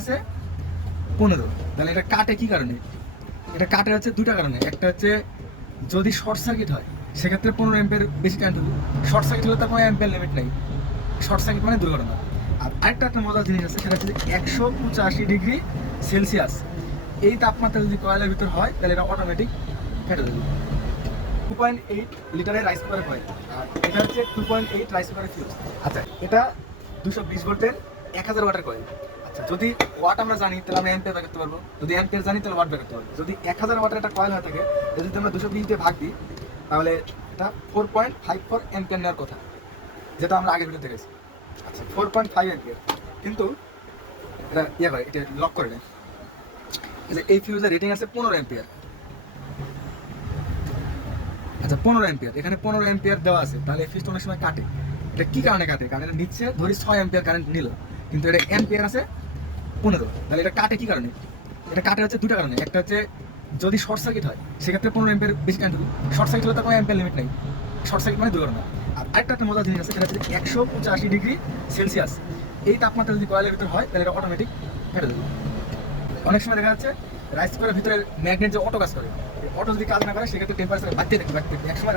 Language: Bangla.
আছে, পনেরো। তাহলে এটা কাটে কি কারণে? এটা কাটে হচ্ছে দুটা কারণে। একটা হচ্ছে যদি শর্ট সার্কিট হয়, সেক্ষেত্রে পনেরো এম্পের বেশি কারেন্ট হবে শর্ট সার্কিট হলে তার কোনো এম্পের লিমিট নেই। শর্ট সার্কিট মানে দুর্ঘটনা। আর আরেকটা একটা মজার জিনিস আছে, সেটা হচ্ছে একশো পঁচাশি ডিগ্রি সেলসিয়াস। এই তাপমাত্রা যদি কয়েলের ভিতর হয়, তাহলে এটা অটোমেটিক ফেটে যাবে। টু পয়েন্ট এইট লিটারের রাইস কুকারের কয়েল আর এটা হচ্ছে টু পয়েন্ট এইট রাইস কুকারের ফিউজ আচ্ছা এটা দুশো বিশ ভোল্টের এক হাজার ওয়াটের কয়েল আচ্ছা যদি ওয়াট আমরা জানি, তাহলে আমরা অ্যাম্পিয়ার করতে পারব। যদি অ্যাম্পিয়ার জানি, তাহলে ওয়াট করতে পারব। যদি এক হাজার ওয়াটের একটা কয়েল হয়ে থাকে, যদি আমরা দুশো বিশ দিয়ে ভাগ দিই, তাহলে এটা four point five four ampere নেওয়ার কথা, যেটা আমরা আগের ভিডিওতে গেছি আচ্ছা ফোর পয়েন্ট ফাইভ অ্যাম্পিয়ার কিন্তু এটা ইয়ে করে, এটা লক করে নেয়। যে এই ফিউজের রেটিং আছে পনেরো অ্যাম্পিয়ার আচ্ছা পনেরো অ্যাম্পিয়ার এখানে পনেরো অ্যাম্পিয়ার দেওয়া আছে। তাহলে এই ফিউজটা অনেক সময় কাটে। এটা কি কারণে কাটে? কারণ এটা নিচ্ছে ধরি ছয় অ্যাম্পিয়ার কারেন্ট নিল। কিন্তু এটা অ্যাম্পিয়ার আছে পনেরো। তাহলে এটা কাটে কি কারণে? এটা কাটে হচ্ছে দুটা কারণে। একটা হচ্ছে যদি শর্ট সার্কিট হয়, সেক্ষেত্রে পনেরো অ্যাম্পিয়ার বেশি কারেন্ট শর্ট সার্কিট হলে তার কোনো অ্যাম্পিয়ার লিমিট নেই। শর্ট সার্কিট মানে দুর্ঘটনা। আর একটা মজার জিনিস আছে, সেটা হচ্ছে একশো পঁচাশি ডিগ্রি সেলসিয়াস। এই তাপমাত্রা যদি কয়েলের ভিতরে হয়, তাহলে এটা অটোমেটিক ফেটে যাবে। অনেক সময় দেখা যাচ্ছে রাইস কুকারের ভিতরে ম্যাগনেট যে অটো কাজ করে অটো যদি কাজ না করে, সেক্ষেত্রে টেম্পারেচার বাড়তে থাকে, বাড়তে এক সময়